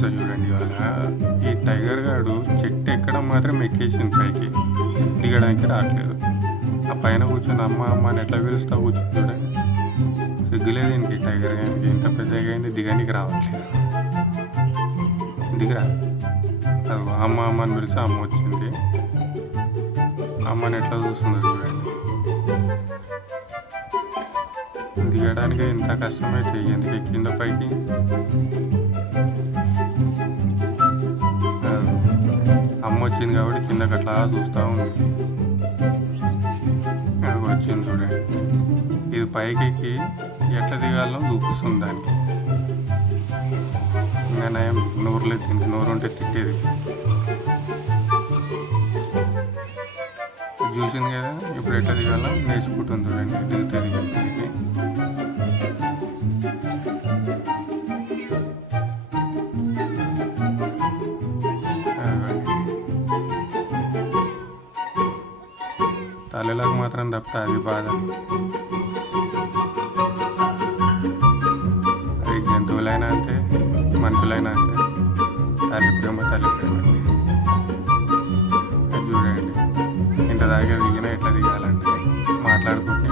చూపిస్తా చూడండి. ఇవాళ ఈ టైగర్ గాడు చెట్టు ఎక్కడం మాత్రం ఎక్కేసింది పైకి, దిగడానికి రావట్లేదు. ఆ పైన కూర్చొని అమ్మ అమ్మ అని ఎట్లా పిలుస్తా కూర్చొని చూడండి. సిగ్గులేదు ఇంక టైగర్ గానికి, ఇంత పెద్దగా అయింది దిగడానికి రావట్లేదు. దిగిరా, అమ్మ అమ్మ అని పిలిచి అమ్మ వచ్చింది. అమ్మని ఎట్లా చూస్తుందో చూడండి. దిగడానికి ఇంత కష్టమైతే ఎందుకు ఎక్కిందో పైకి. అమ్మ వచ్చింది కాబట్టి కిందకి అట్లా చూస్తూ ఉంది. వచ్చింది చూడండి. ఇది పైకి ఎక్కి ఎట్లా దిగాలో చూపిస్తుంది దానికి. ఇంకా నయం నోరులేదు, దీనికి నోరు ఉంటే తిట్టేది. చూసింది కదా ఇప్పుడు ఎట్లా దిగాలో నేర్చుకుంటుంది చూడండి. దిగుతుంది కిందికి. తల్లిలకు మాత్రం తప్ప అది బాధ. అది జంతువులైనా అంతే, మనుషులైనా అంతే. తల్లి ప్రేమ తల్లి ప్రేమ. అది చూడండి, ఇంత దాకా దిగినా ఎట్లా దిగాలంటే మాట్లాడుకుంటే